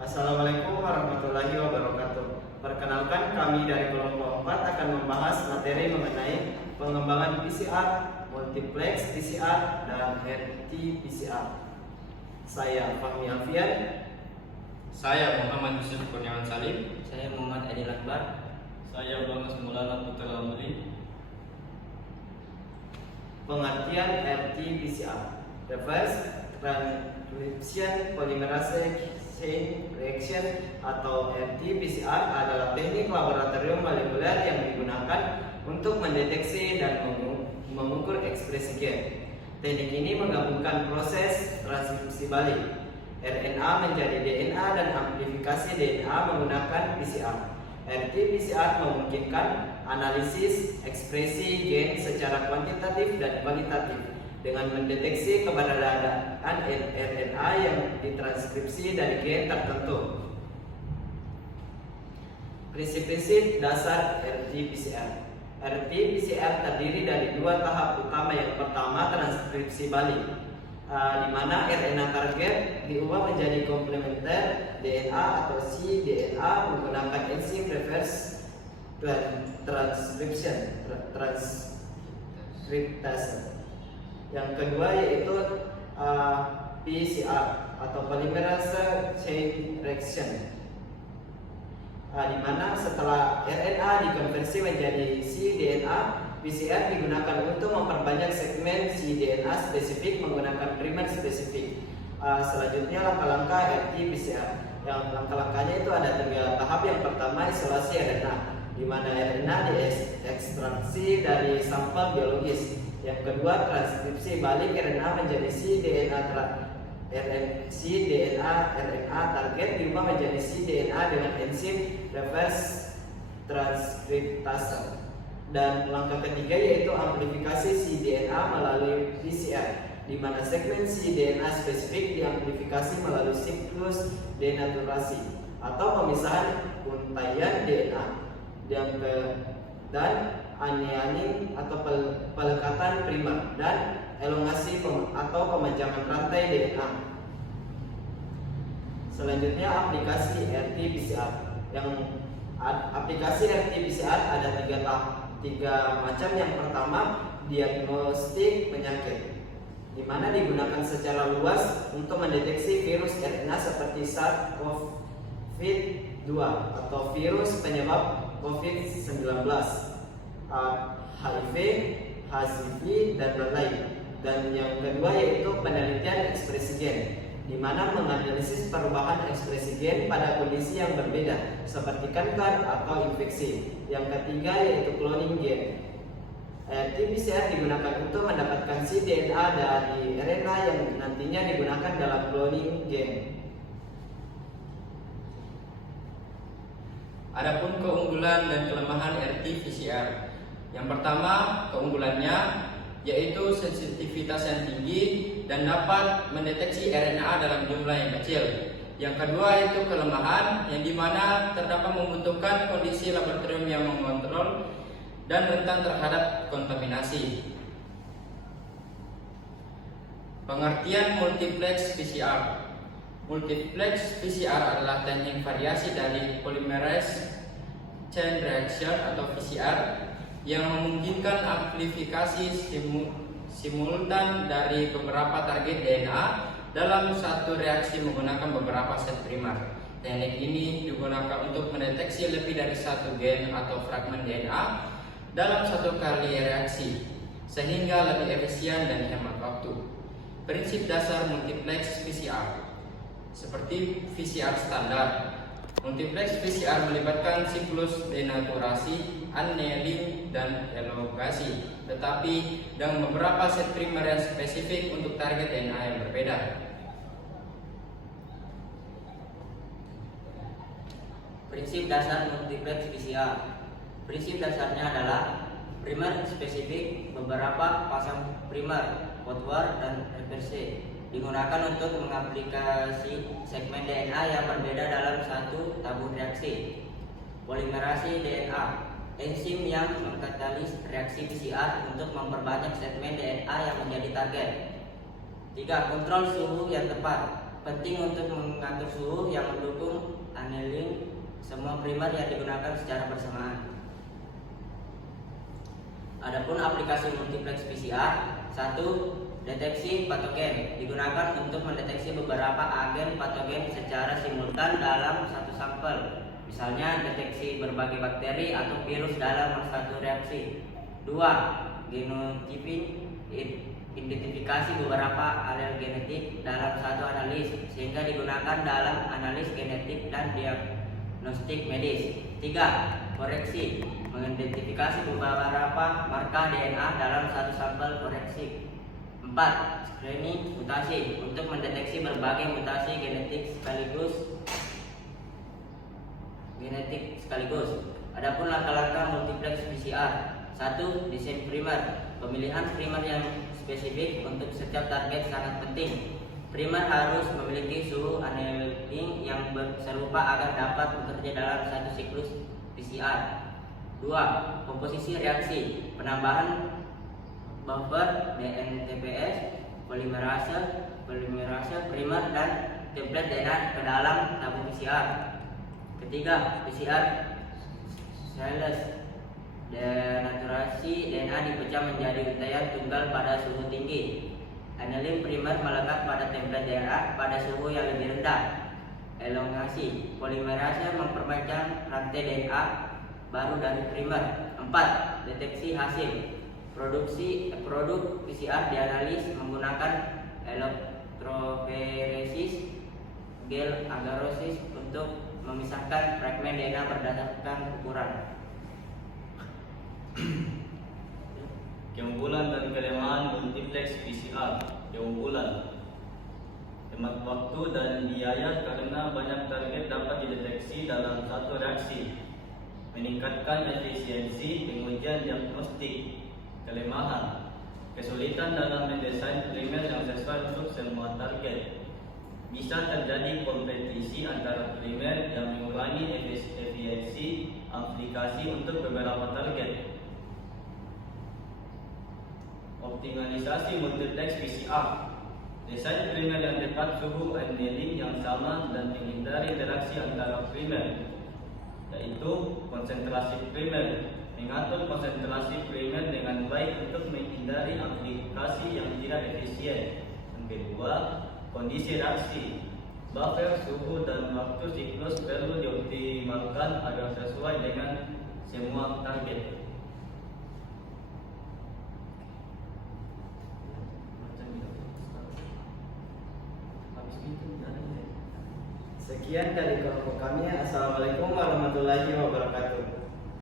Assalamualaikum warahmatullahi wabarakatuh. Perkenalkan, kami dari kelompok 4 akan membahas materi mengenai pengembangan PCR, multiplex PCR, dan RT-PCR. Saya Fahmi Alfian. Saya Muhammad Yusuf Kurniawan Salim. Saya Muhammad Adil Akbar. Saya Bangas Maulana Putra Lamri. Pengertian RT-PCR: Reverse Transcription Polymerase Chain Reaction atau RT-PCR adalah teknik laboratorium molekuler yang digunakan untuk mendeteksi dan mengukur ekspresi gen. Teknik ini menggabungkan proses transkripsi balik RNA menjadi DNA dan amplifikasi DNA menggunakan PCR. RT-PCR memungkinkan analisis ekspresi gen secara kuantitatif dan kualitatif dengan mendeteksi keberadaan RNA yang ditranskripsi dari gen tertentu. Prinsip-prinsip dasar RT-PCR. RT-PCR terdiri dari dua tahap utama. Yang pertama, transkripsi balik, di mana RNA target diubah menjadi komplementer DNA atau cDNA menggunakan enzim reverse transcription transkriptase. Yang kedua yaitu PCR atau polymerase chain reaction, di mana setelah RNA dikonversi menjadi cDNA, PCR digunakan untuk memperbanyak segmen cDNA spesifik menggunakan primer spesifik. Selanjutnya langkah-langkah RT-PCR. Yang langkah-langkahnya itu ada 3 tahap. Yang pertama, isolasi RNA, di mana RNA diekstraksi dari sampel biologis. Yang kedua, transkripsi balik RNA menjadi cDNA RNA target diubah menjadi cDNA dengan enzim reverse transkriptase. Dan langkah ketiga yaitu amplifikasi cDNA melalui PCR, di mana segmen cDNA spesifik diamplifikasi melalui siklus denaturasi atau pemisahan untaian DNA. Dan annealing atau pelekatan primer, dan elongasi atau pemanjangan rantai DNA. Selanjutnya, aplikasi RT-PCR. Yang aplikasi RT-PCR ada tiga macam. Yang pertama, diagnostik penyakit, di mana digunakan secara luas untuk mendeteksi virus RNA seperti SARS-CoV-2 atau virus penyebab COVID-19, HIV, HCV, dan lain-lain. Dan yang kedua yaitu penelitian ekspresi gen, di mana menganalisis perubahan ekspresi gen pada kondisi yang berbeda seperti kanker atau infeksi. Yang ketiga yaitu cloning gen. RT-PCR digunakan untuk mendapatkan cDNA dari RNA yang nantinya digunakan dalam cloning gen. Adapun keunggulan dan kelemahan RT-PCR. Yang pertama, keunggulannya yaitu sensitivitas yang tinggi dan dapat mendeteksi RNA dalam jumlah yang kecil. Yang kedua itu kelemahan, yang dimana terdapat membutuhkan kondisi laboratorium yang mengontrol dan rentan terhadap kontaminasi. Pengertian multiplex PCR. Multiplex PCR adalah teknik variasi dari polymerase chain reaction atau PCR yang memungkinkan amplifikasi simultan dari beberapa target DNA dalam satu reaksi menggunakan beberapa set primer. Teknik ini digunakan untuk mendeteksi lebih dari satu gen atau fragmen DNA dalam satu kali reaksi, sehingga lebih efisien dan hemat waktu. Prinsip dasar multiplex PCR. Seperti PCR standar, multiplex PCR melibatkan siklus denaturasi, annealing, dan elongasi, tetapi dengan beberapa set primer yang spesifik untuk target DNA yang berbeda. Prinsip dasar multiplex PCR. Prinsip dasarnya adalah primer spesifik, beberapa pasang primer, outward, dan reverse digunakan untuk mengaplikasi segmen DNA yang berbeda dalam satu tabung reaksi. Polimerasi DNA, enzim yang mengkatalis reaksi PCR untuk memperbanyak segmen DNA yang menjadi target. 3. Kontrol suhu yang tepat. penting untuk mengatur suhu yang mendukung annealing semua primer yang digunakan secara bersamaan. Adapun aplikasi multiplex PCR, 1. Deteksi patogen digunakan untuk mendeteksi beberapa agen patogen secara simultan dalam satu sampel. Misalnya deteksi berbagai bakteri atau virus dalam satu reaksi. 2. Genotiping identifikasi beberapa alel genetik dalam satu analis sehingga digunakan dalam analis genetik dan diagnostik medis. 3. Koreksi mengidentifikasi beberapa marka DNA dalam satu sampel koreksi. 4. Screening mutasi untuk mendeteksi berbagai mutasi genetik sekaligus. Adapun langkah-langkah multiplex PCR. 1. Desain primer. Pemilihan primer yang spesifik untuk setiap target sangat penting. Primer harus memiliki suhu annealing yang serupa agar dapat bekerja dalam satu siklus PCR. 2. Komposisi reaksi. Penambahan buffer DNTPS, polimerase primer dan template DNA ke dalam tabung PCR. Ketiga, PCR seamless. Denaturasi DNA dipecah menjadi untayan tunggal pada suhu tinggi. Annealing primer melekat pada template DNA pada suhu yang lebih rendah. Elongasi. Polimerase memperpanjang rantai DNA baru dari primer. 4. Deteksi hasil. Produk PCR dianalisis menggunakan elektroforesis gel agarose untuk memisahkan fragmen DNA berdasarkan ukuran. Keunggulan dan kelemahan multiplex PCR. Keunggulan: hemat waktu dan biaya karena banyak target dapat dideteksi dalam satu reaksi, meningkatkan efisiensi pengujian diagnostik. Kelemahan: kesulitan dalam mendesain primer yang sesuai untuk semua target. Bisa terjadi kompetisi antara primer yang mengurangi efisiensi aplikasi untuk beberapa target. Optimalisasi multiplex PCR. Desain primer yang tepat suhu annealing yang sama dan menghindari interaksi antara primer, yaitu konsentrasi primer. Mengatur konsentrasi primer dengan baik untuk menghindari aplikasi yang tidak efisien. Yang kedua, kondisi reaksi. Buffer, suhu, dan waktu siklus perlu dioptimalkan agar sesuai dengan semua target. Sekian dari kelompok kami. Assalamualaikum warahmatullahi wabarakatuh.